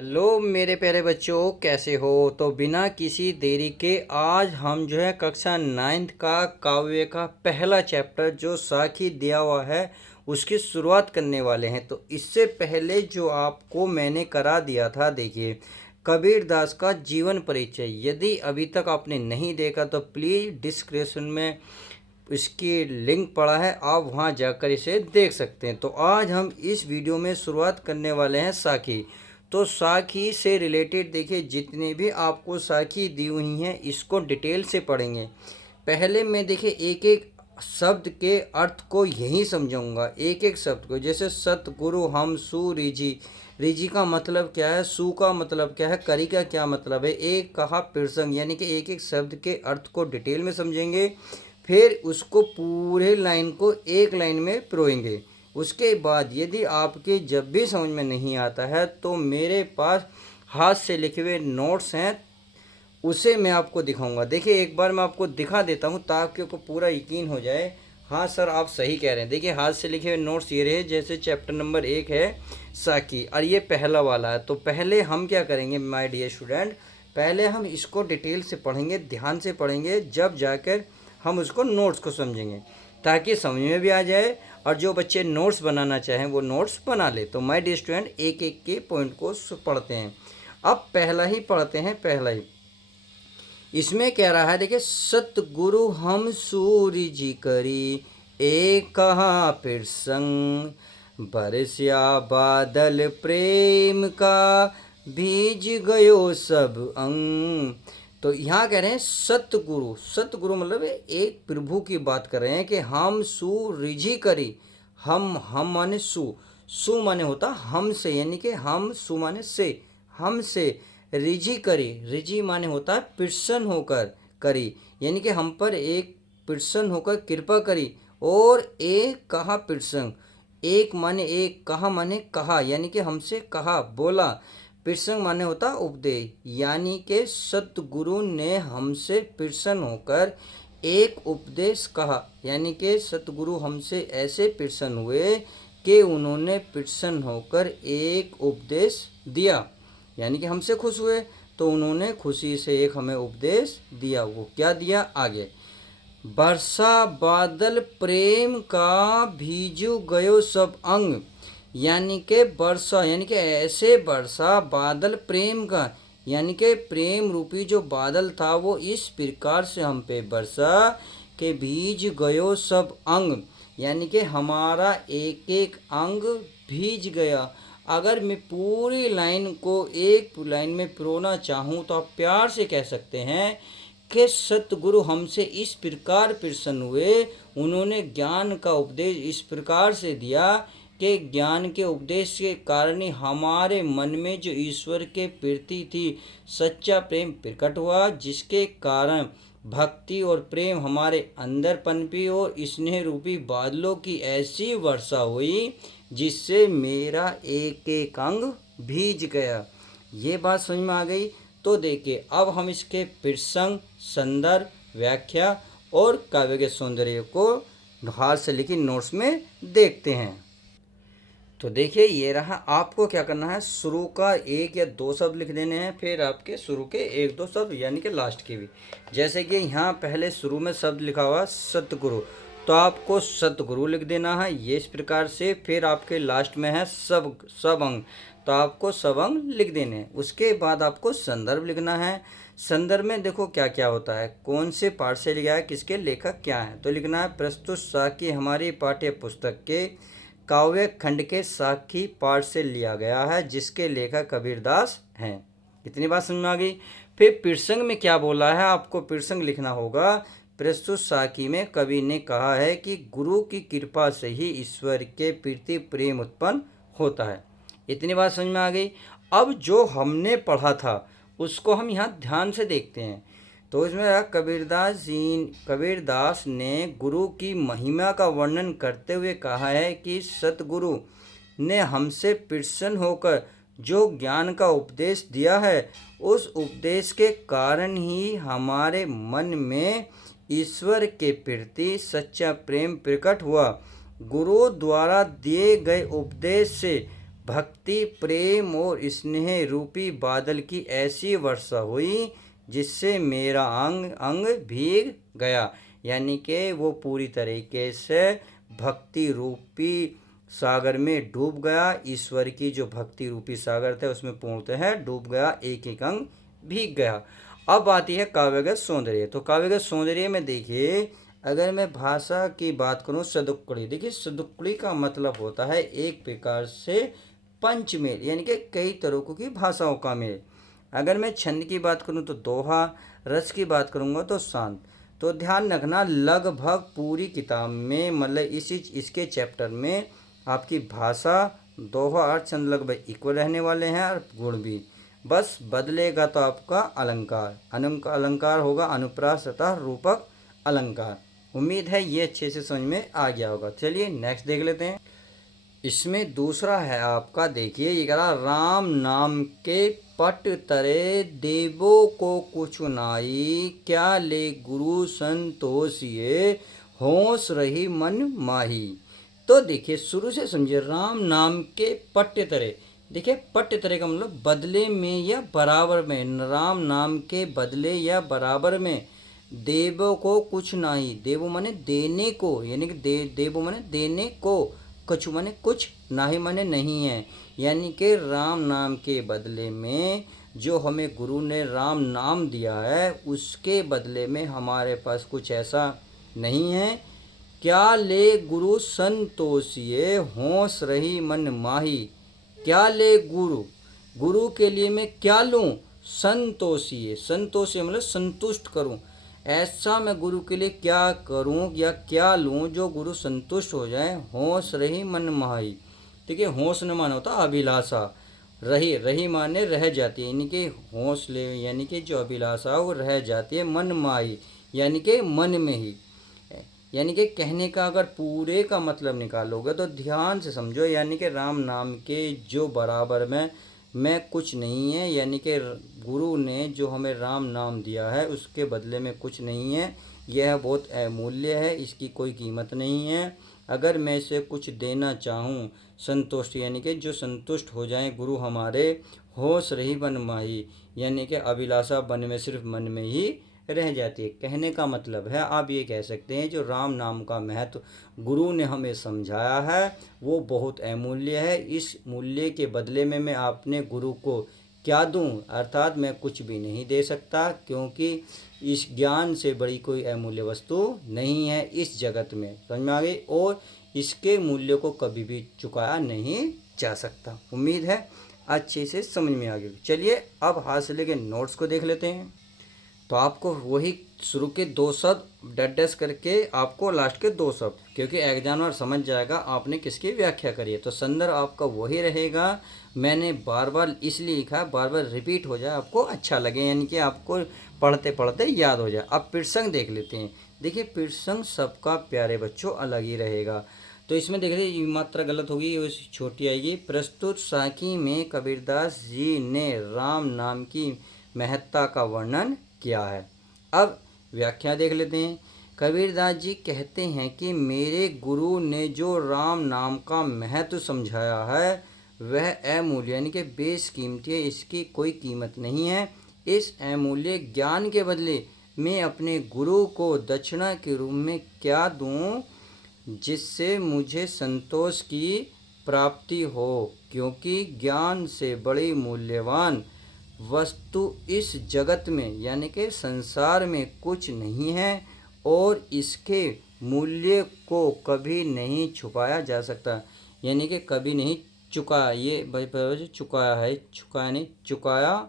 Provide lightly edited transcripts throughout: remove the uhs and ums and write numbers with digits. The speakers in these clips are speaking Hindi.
हेलो मेरे प्यारे बच्चों, कैसे हो। तो बिना किसी देरी के आज हम जो है कक्षा 9th का काव्य का पहला चैप्टर जो साखी दिया हुआ है उसकी शुरुआत करने वाले हैं। तो इससे पहले जो आपको मैंने करा दिया था, देखिए, कबीर दास का जीवन परिचय। यदि अभी तक आपने नहीं देखा तो प्लीज़ डिस्क्रिप्शन में इसकी लिंक पड़ा है, आप वहां जाकर इसे देख सकते हैं। तो आज हम इस वीडियो में शुरुआत करने वाले हैं साखी। तो साखी से रिलेटेड देखिए, जितने भी आपको साखी दी हुई हैं इसको डिटेल से पढ़ेंगे। पहले मैं देखिए एक एक शब्द के अर्थ को यही समझाऊंगा, एक एक शब्द को। जैसे सतगुरु हम सु रिजी, रिजी का मतलब क्या है, सु का मतलब क्या है, करी का क्या मतलब है, एक कहा प्रसंग, यानी कि एक एक शब्द के अर्थ को डिटेल में समझेंगे। फिर उसको पूरे लाइन को एक लाइन में पिरोएंगे। उसके बाद यदि आपके जब भी समझ में नहीं आता है तो मेरे पास हाथ से लिखे हुए नोट्स हैं, उसे मैं आपको दिखाऊंगा। देखिए एक बार मैं आपको दिखा देता हूँ ताकि आपको पूरा यकीन हो जाए। हाँ सर, आप सही कह रहे हैं। देखिए हाथ से लिखे हुए नोट्स ये रहे। जैसे चैप्टर नंबर 1 है साकी और ये पहला वाला है। तो पहले हम क्या करेंगे माय डियर स्टूडेंट, पहले हम इसको डिटेल से पढ़ेंगे, ध्यान से पढ़ेंगे, जब जाकर हम उसको नोट्स को समझेंगे ताकि समझ में भी आ जाए। और जो बच्चे नोट्स बनाना चाहें वो नोट्स बना ले। तो माय डियर स्टूडेंट एक एक के पॉइंट को पढ़ते हैं। अब पहला ही पढ़ते हैं, पहला ही। इसमें कह रहा है, देखिए, सतगुरु हम सूर्य जी करी, एक कहा फिर संग, बरसिया बादल प्रेम का, भीज गयो सब अंग। तो यहाँ कह रहे हैं सतगुरु, सतगुरु मतलब एक प्रभु की बात कर रहे हैं कि हम सूर्य करी। हम माने सु माने होता हम से, यानी कि हम सु माने से, हम से रिजी करी, रिजी माने होता है प्रसन्न होकर, करी यानी कि हम पर एक प्रसन्न होकर कृपा करी। और एक कहा प्रसंग, एक माने एक, कहा माने कहा, यानी कि हमसे कहा बोला। प्रसंग माने होता उपदेश, यानी कि सतगुरु ने हमसे प्रसन्न होकर एक उपदेश कहा, यानी कि सतगुरु हमसे ऐसे प्रसन्न हुए कि उन्होंने प्रसन्न होकर एक उपदेश दिया, यानी कि हमसे खुश हुए तो उन्होंने खुशी से एक हमें उपदेश दिया। वो क्या दिया, आगे, बरसा बादल प्रेम का, भीजू गयो सब अंग। यानी कि वर्षा, यानी कि ऐसे वर्षा बादल प्रेम का, यानी कि प्रेम रूपी जो बादल था वो इस प्रकार से हम पे बरसा के भीज गयो सब अंग, यानी कि हमारा एक एक अंग भीज गया। अगर मैं पूरी लाइन को एक लाइन में पिरोना चाहूँ तो आप प्यार से कह सकते हैं कि सतगुरु हमसे इस प्रकार प्रसन्न हुए, उन्होंने ज्ञान का उपदेश इस प्रकार से दिया कि ज्ञान के उपदेश के कारण ही हमारे मन में जो ईश्वर के प्रति थी सच्चा प्रेम प्रकट हुआ, जिसके कारण भक्ति और प्रेम हमारे अंदर पनपी और स्नेह रूपी बादलों की ऐसी वर्षा हुई जिससे मेरा एक एक अंग भीज गया। ये बात समझ में आ गई। तो देखिए अब हम इसके प्रसंग, संदर्भ, व्याख्या और काव्य के सौंदर्य को हाथ से लिखी नोट्स में देखते हैं। तो देखिए ये रहा। आपको क्या करना है, शुरू का एक या दो शब्द लिख देने हैं, फिर आपके शुरू के एक दो शब्द यानी कि लास्ट के भी। जैसे कि यहाँ पहले शुरू में शब्द लिखा हुआ सतगुरु, तो आपको सतगुरु लिख देना है ये इस प्रकार से। फिर आपके लास्ट में है सब अंग, तो आपको सब अंग लिख देने हैं। उसके बाद आपको संदर्भ लिखना है। संदर्भ में देखो क्या क्या होता है, कौन से पाठ से लिखा है, किसके लेखक क्या है। तो लिखना है प्रस्तुत साखी हमारी पाठ्य पुस्तक के काव्य खंड के साखी पाठ से लिया गया है, जिसके लेखक कबीरदास हैं। इतनी बात समझ में आ गई। फिर प्रसंग में क्या बोला है, आपको प्रसंग लिखना होगा। प्रस्तुत साखी में कवि ने कहा है कि गुरु की कृपा से ही ईश्वर के प्रति प्रेम उत्पन्न होता है। इतनी बात समझ में आ गई। अब जो हमने पढ़ा था उसको हम यहाँ ध्यान से देखते हैं। तो इसमें कबीरदास ने गुरु की महिमा का वर्णन करते हुए कहा है कि सतगुरु ने हमसे प्रसन्न होकर जो ज्ञान का उपदेश दिया है, उस उपदेश के कारण ही हमारे मन में ईश्वर के प्रति सच्चा प्रेम प्रकट हुआ। गुरु द्वारा दिए गए उपदेश से भक्ति प्रेम और स्नेह रूपी बादल की ऐसी वर्षा हुई जिससे मेरा अंग अंग भीग गया। यानी कि वो पूरी तरीके से भक्ति रूपी सागर में डूब गया। ईश्वर की जो भक्ति रूपी सागर था उसमें पूर्णतः डूब गया, एक एक अंग भीग गया। अब आती है काव्यगत सौंदर्य। तो काव्यगत सौंदर्य में देखिए, अगर मैं भाषा की बात करूं, सदुक्कड़ी। देखिए सदुक्कड़ी का मतलब होता है एक प्रकार से पंचमेल, यानी कि कई तरीकों की भाषाओं का मेल। अगर मैं छंद की बात करूं तो दोहा, रस की बात करूंगा तो शांत। तो ध्यान रखना, लगभग पूरी किताब में मतलब इसके चैप्टर में आपकी भाषा, दोहा और छंद लगभग इक्वल रहने वाले हैं और गुण भी। बस बदलेगा तो आपका अलंकार, अलंकार होगा अनुप्रास तथा रूपक अलंकार। उम्मीद है ये अच्छे से समझ में आ गया होगा। चलिए नेक्स्ट देख लेते हैं। इसमें दूसरा है आपका, देखिए ये कह रहा, राम नाम के पट तरे देवो को कुछ नाई, क्या ले गुरु संतोषिए होश रही मन माही। तो देखिए शुरू से समझिए, राम नाम के पट तरे। देखिए पट तरे का मतलब बदले में या बराबर में, राम नाम के बदले या बराबर में। देवो को कुछ नाही, देवो माने देने को, यानी कि देवो माने देने को, कछु माने कुछ, नाही माने नहीं है। यानी कि राम नाम के बदले में जो हमें गुरु ने राम नाम दिया है उसके बदले में हमारे पास कुछ ऐसा नहीं है। क्या ले गुरु संतोषिए होश रही मन माही। क्या ले गुरु, गुरु के लिए मैं क्या लूँ, संतोषिए। संतोषिए मतलब संतुष्ट करूँ। ऐसा मैं गुरु के लिए क्या करूं या क्या लूं जो गुरु संतुष्ट हो जाए। होश रही मन माही। ठीक है, होश न माना होता अभिलाषा, रही रही माने रह जाती है, यानी कि हौसले, यानी कि जो अभिलाषा वो रह जाती है। मन माही यानी कि मन में ही। यानी कि कहने का अगर पूरे का मतलब निकालोगे तो ध्यान से समझो, यानी कि राम नाम के जो बराबर में मैं कुछ नहीं है, यानी कि गुरु ने जो हमें राम नाम दिया है उसके बदले में कुछ नहीं है। यह बहुत अमूल्य है, इसकी कोई कीमत नहीं है। अगर मैं इसे कुछ देना चाहूँ, संतुष्ट यानी कि जो संतुष्ट हो जाए गुरु हमारे। होश रही मन माही यानी कि अभिलाषा मन में, सिर्फ मन में ही रह जाती है। कहने का मतलब है आप ये कह सकते हैं जो राम नाम का महत्व गुरु ने हमें समझाया है वो बहुत अमूल्य है। इस मूल्य के बदले में मैं अपने गुरु को क्या दूं, अर्थात मैं कुछ भी नहीं दे सकता, क्योंकि इस ज्ञान से बड़ी कोई अमूल्य वस्तु नहीं है इस जगत में। समझ में आ गई? और इसके मूल्य को कभी भी चुकाया नहीं जा सकता। उम्मीद है अच्छे से समझ में आ गई। चलिए अब हाथ से लेके नोट्स को देख लेते हैं। तो आपको वही शुरू के दो शब्द डैश डैश करके आपको लास्ट के दो शब्द, क्योंकि एग्जामिनर समझ जाएगा आपने किसकी व्याख्या करी है। तो संदर्भ आपका वही रहेगा। मैंने बार बार इसलिए लिखा, बार बार रिपीट हो जाए, आपको अच्छा लगे, यानी कि आपको पढ़ते पढ़ते याद हो जाए। अब प्रसंग देख लेते हैं। देखिए प्रसंग सबका प्यारे बच्चों अलग ही रहेगा। तो इसमें देख लीजिए मात्रा गलत होगी, वो छोटी आएगी। प्रस्तुत साखी में कबीरदास जी ने राम नाम की महत्ता का वर्णन किया है। अब व्याख्या देख लेते हैं। कबीरदास जी कहते हैं कि मेरे गुरु ने जो राम नाम का महत्व समझाया है वह अमूल्य यानी कि बेशकीमती है, इसकी कोई कीमत नहीं है। इस अमूल्य ज्ञान के बदले मैं अपने गुरु को दक्षिणा के रूप में क्या दूं जिससे मुझे संतोष की प्राप्ति हो, क्योंकि ज्ञान से बड़ी मूल्यवान वस्तु इस जगत में यानी कि संसार में कुछ नहीं है और इसके मूल्य को कभी नहीं छुपाया जा सकता। यानी कि कभी नहीं चुकाया, ये चुकाया है, चुकाया नहीं, चुकाया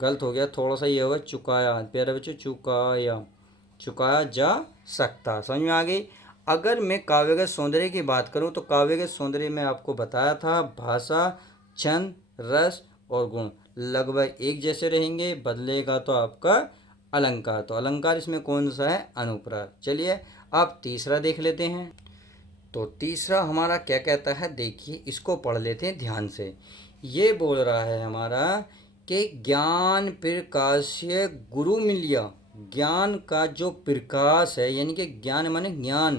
गलत हो गया, थोड़ा सा ये होगा चुकाया। प्यारे बच्चों चुकाया जा सकता। समझ में आ गई? अगर मैं काव्यगत सौंदर्य की बात करूं तो काव्यगत सौंदर्य में आपको बताया था भाषा, छंद, रस और गुण लगभग एक जैसे रहेंगे। बदलेगा तो आपका अलंकार। तो अलंकार इसमें कौन सा है? अनुप्रास। चलिए आप तीसरा देख लेते हैं। तो तीसरा हमारा क्या कहता है, देखिए इसको पढ़ लेते हैं ध्यान से। ये बोल रहा है हमारा कि ज्ञान प्रकाश्य गुरु मिलिया। ज्ञान का जो प्रकाश है यानी कि ज्ञान माने ज्ञान,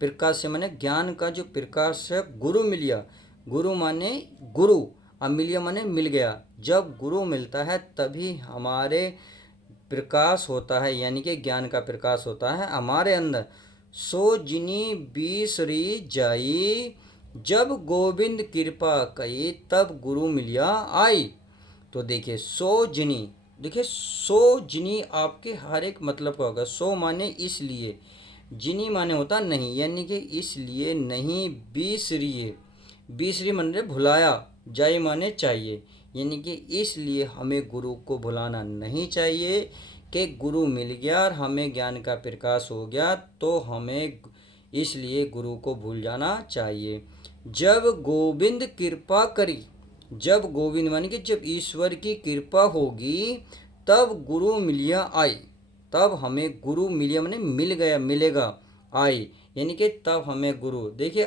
प्रकाश्य माने ज्ञान का जो प्रकाश है, गुरु मिलिया, गुरु माने गुरु, अमिलिया माने मिल गया। जब गुरु मिलता है तभी हमारे प्रकाश होता है, यानी कि ज्ञान का प्रकाश होता है हमारे अंदर। सो जिनी बीसरी जाई, जब गोविंद कृपा कई, तब गुरु मिलिया आई। तो देखिए सो जिनी, देखिए सो जिनी आपके हर एक मतलब का होगा। सो माने इसलिए, जिनी माने होता नहीं, यानी कि इसलिए नहीं, बीसरिए, बीसरी माने भुलाया, जाई माने चाहिए, यानी कि इसलिए हमें गुरु को भुलाना नहीं चाहिए कि गुरु मिल गया और हमें ज्ञान का प्रकाश हो गया तो हमें इसलिए गुरु को भूल जाना चाहिए। जब गोविंद कृपा करी, जब गोविंद माने कि जब ईश्वर की कृपा होगी तब गुरु मिलिया आई, तब हमें गुरु मिलिया माने मिल गया, मिलेगा, आई, यानी कि तब हमें गुरु, देखिए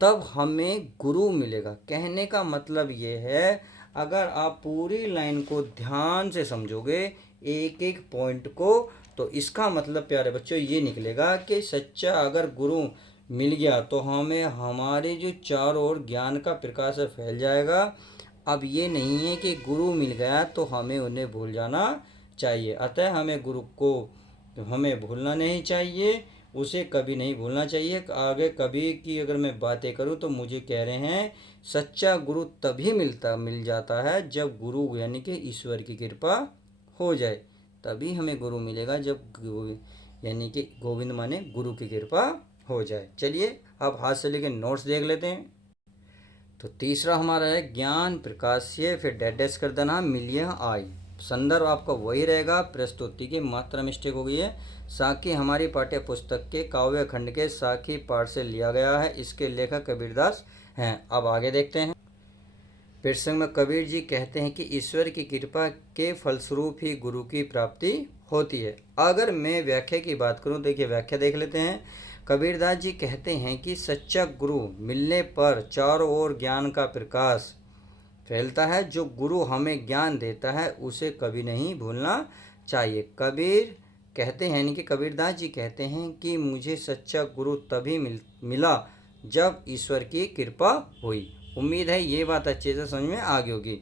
तब हमें गुरु मिलेगा। कहने का मतलब ये है, अगर आप पूरी लाइन को ध्यान से समझोगे, एक एक पॉइंट को, तो इसका मतलब प्यारे बच्चों ये निकलेगा कि सच्चा अगर गुरु मिल गया तो हमें हमारे जो चारों ओर ज्ञान का प्रकाश फैल जाएगा। अब ये नहीं है कि गुरु मिल गया तो हमें उन्हें भूल जाना चाहिए, अतः हमें गुरु को हमें भूलना नहीं चाहिए, उसे कभी नहीं भूलना चाहिए। आगे कभी की अगर मैं बातें करूं तो मुझे कह रहे हैं सच्चा गुरु तभी मिल जाता है जब गुरु यानी कि ईश्वर की कृपा हो जाए, तभी हमें गुरु मिलेगा, जब यानी कि गोविंद माने गुरु की कृपा हो जाए। चलिए अब हाथ से लेके नोट्स देख लेते हैं। तो तीसरा हमारा है ज्ञान प्रकाश्य, फिर डैश कर देना मिलिया आई। संदर्भ आपका वही रहेगा, प्रस्तुति की मात्रा मिस्टेक हो गई है। साखी हमारी पाठ्य पुस्तक के काव्य खंड के साखी पाठ से लिया गया है, इसके लेखक कबीरदास हैं। अब आगे देखते हैं। प्रसंग में कबीर जी कहते हैं कि ईश्वर की कृपा के फलस्वरूप ही गुरु की प्राप्ति होती है। अगर मैं व्याख्या की बात करूं, देखिए व्याख्या देख लेते हैं। कबीरदास जी कहते हैं कि सच्चा गुरु मिलने पर चारों ओर ज्ञान का प्रकाश फैलता है। जो गुरु हमें ज्ञान देता है उसे कभी नहीं भूलना चाहिए। कबीर कहते हैं, यानी कि कबीरदास जी कहते हैं कि मुझे सच्चा गुरु तभी मिला जब ईश्वर की कृपा हुई। उम्मीद है ये बात अच्छे से समझ में आ गई होगी।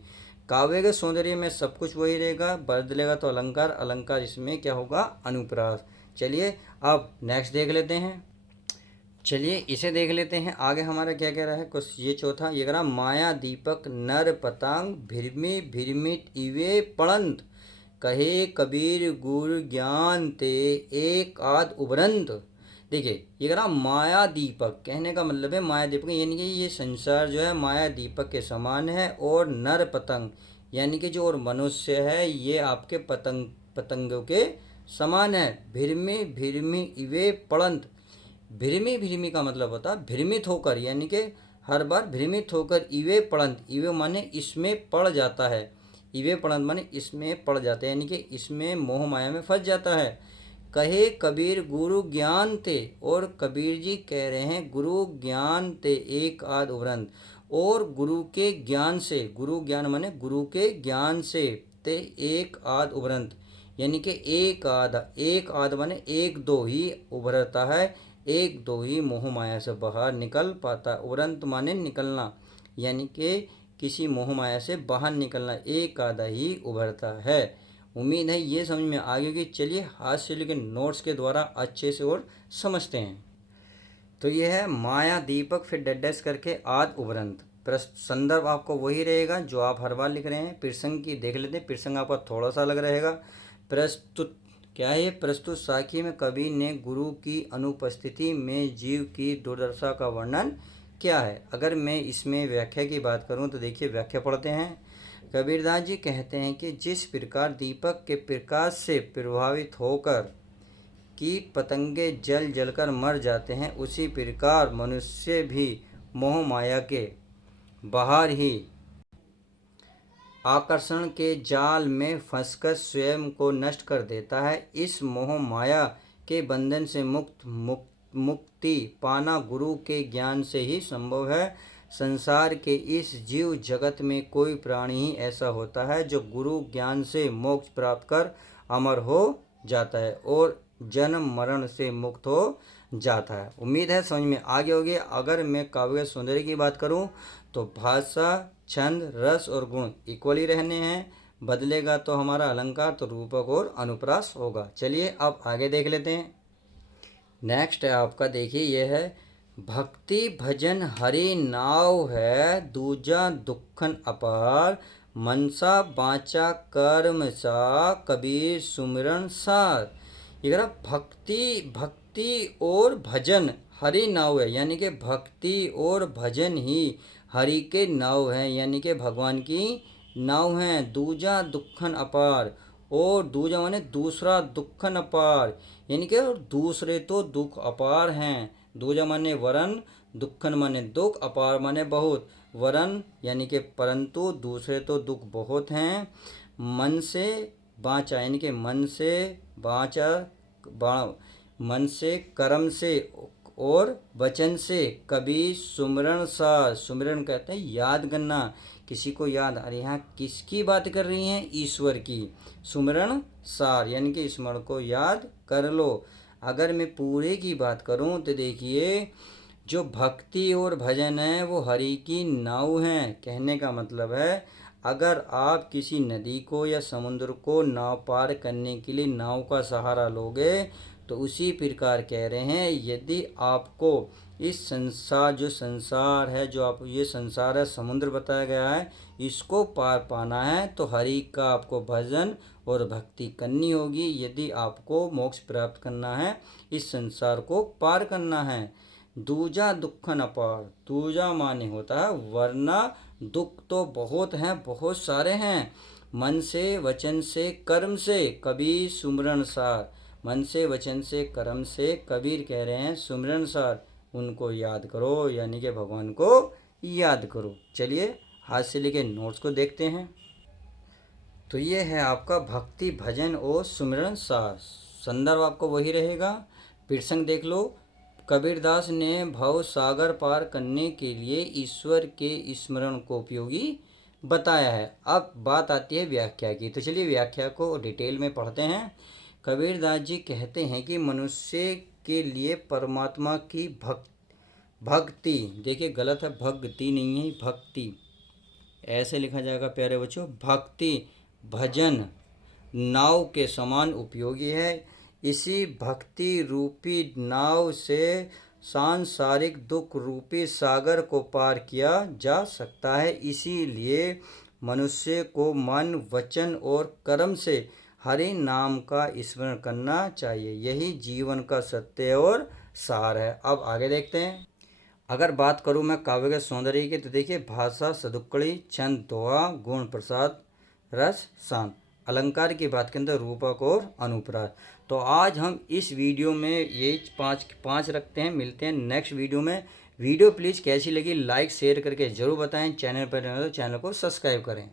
काव्य के सौंदर्य में सब कुछ वही रहेगा, बदलेगा तो अलंकार, अलंकार इसमें क्या होगा, अनुप्रास। चलिए अब नेक्स्ट देख लेते हैं। चलिए इसे देख लेते हैं आगे हमारा क्या कह रहा है। कुछ ये चौथा ये कह रहा, माया दीपक नर पतंग भिरमी भिरमिट इवे पड़ंत, कहे कबीर गुर ज्ञान ते एक आध उबरंत। देखिए ये कह रहा माया दीपक, कहने का मतलब है माया दीपक यानी कि ये संसार जो है माया दीपक के समान है, और नर पतंग यानी कि जो और मनुष्य है ये आपके पतंगों के समान है। भिरमी भिरमी इवे पड़ंत, भिरमी भिरमी का मतलब होता है भ्रमित होकर, यानी कि हर बार भ्रमित होकर। इवे पड़ंत, इवे माने इसमें पड़ जाता है, इवे पड़ंत माने इसमें पड़ जाता है, यानी कि इसमें मोह माया में फंस जाता है। कहे कबीर गुरु ज्ञान ते, और कबीर जी कह रहे हैं गुरु ज्ञान ते एक आध उबरंत, और गुरु के ज्ञान से, गुरु ज्ञान माने गुरु के ज्ञान से, ते एक आध उबरंत यानी कि एक आध माने एक दो ही उभरता है, एक दो ही मोह माया से बाहर निकल पाता। उबरंत माने निकलना, यानी कि किसी मोह माया से बाहर निकलना, एक आधा ही उभरता है। उम्मीद है ये समझ में आ गई। चलिए हाथ से लेकर नोट्स के द्वारा अच्छे से और समझते हैं। तो ये है माया दीपक फिर डैश करके आद उबरंत। संदर्भ आपको वही रहेगा जो आप हर बार लिख रहे हैं। प्रसंग की देख लेते हैं, प्रसंग आपका थोड़ा सा अलग रहेगा। प्रस्तुत क्या है, प्रस्तुत साखी में कबीर ने गुरु की अनुपस्थिति में जीव की दुर्दशा का वर्णन क्या है। अगर मैं इसमें व्याख्या की बात करूं तो देखिए व्याख्या पढ़ते हैं। कबीरदास जी कहते हैं कि जिस प्रकार दीपक के प्रकाश से प्रभावित होकर कीट पतंगे जल जलकर मर जाते हैं, उसी प्रकार मनुष्य भी मोह माया के बाहर ही आकर्षण के जाल में फंसकर स्वयं को नष्ट कर देता है। इस मोह माया के बंधन से मुक्ति पाना गुरु के ज्ञान से ही संभव है। संसार के इस जीव जगत में कोई प्राणी ही ऐसा होता है जो गुरु ज्ञान से मोक्ष प्राप्त कर अमर हो जाता है और जन्म मरण से मुक्त हो जाता है। उम्मीद है समझ में आ गया होगी। अगर मैं काव्य सौंदर्य की बात करूं तो भाषा, छंद, रस और गुण इक्वली रहने हैं। बदलेगा तो हमारा अलंकार तो रूपक और अनुप्रास होगा। चलिए अब आगे देख लेते हैं। नेक्स्ट है आपका, देखिए यह है, भक्ति भजन हरि नाव है, दूजा दुखन अपार, मनसा बाचा कर्म सा, कबीर सुमिरन सार। ये कह रहा भक्ति और भजन हरि नाव है, यानी कि भक्ति और भजन ही हरि के नाव है, यानी कि भगवान की नाव है। दूजा दुखन अपार, और दूजा माने दूसरा, दुखन अपार यानी कि दूसरे तो दुख अपार हैं। दूजा माने वरन, दुखन माने दुख, अपार माने बहुत। वरन यानी कि परंतु, दूसरे तो दुख बहुत हैं। मन से बाँचा यानी कि मन से बाँचा, मन से, कर्म से और वचन से, कभी सुमिरन सा। सुमिरन कहते हैं याद करना, किसी को याद। अरे यहाँ किसकी बात कर रही हैं? ईश्वर की। सुमिरन सार यानी कि स्मरण को याद कर लो। अगर मैं पूरे की बात करूं तो देखिए, जो भक्ति और भजन है वो हरि की नाव है। कहने का मतलब है, अगर आप किसी नदी को या समुद्र को नाव पार करने के लिए नाव का सहारा लोगे, तो उसी प्रकार कह रहे हैं, यदि आपको इस संसार, जो संसार है, जो आप ये संसार है, समुद्र बताया गया है, इसको पार पाना है तो हरि का आपको भजन और भक्ति करनी होगी। यदि आपको मोक्ष प्राप्त करना है, इस संसार को पार करना है। दूजा दुखन अपार, दूजा माने होता है वरना दुख तो बहुत हैं, बहुत सारे हैं। मन से, वचन से, कर्म से, कबीर सुमिरन सार। मन से, वचन से, कर्म से, कबीर कह रहे हैं सुमिरन सार, उनको याद करो, यानी कि भगवान को याद करो। चलिए हाथ से लेके नोट्स को देखते हैं। तो ये है आपका भक्ति भजन और सुमिरन सार। संदर्भ आपको वही रहेगा। प्रसंग देख लो। कबीरदास ने भव सागर पार करने के लिए ईश्वर के स्मरण को उपयोगी बताया है। अब बात आती है व्याख्या की, तो चलिए व्याख्या को डिटेल में पढ़ते हैं। कबीरदास जी कहते हैं कि मनुष्य के लिए परमात्मा की भक्ति, देखिए गलत है, भक्ति नहीं है, भक्ति ऐसे लिखा जाएगा प्यारे बच्चों। भक्ति भजन नाव के समान उपयोगी है। इसी भक्ति रूपी नाव से सांसारिक दुख रूपी सागर को पार किया जा सकता है। इसीलिए मनुष्य को मन, वचन और कर्म से हरि नाम का स्मरण करना चाहिए। यही जीवन का सत्य और सार है। अब आगे देखते हैं। अगर बात करूं मैं काव्य के सौंदर्य की, तो देखिए भाषा सदुक्कड़ी, छंद दोहा, गुण प्रसाद, रस शांत। अलंकार की बात के अंदर रूपक और अनुप्रास। तो आज हम इस वीडियो में ये पाँच रखते हैं। मिलते हैं नेक्स्ट वीडियो में। वीडियो प्लीज़ कैसी लगी लाइक शेयर करके ज़रूर बताएं। चैनल पर नए हो तो चैनल को सब्सक्राइब करें।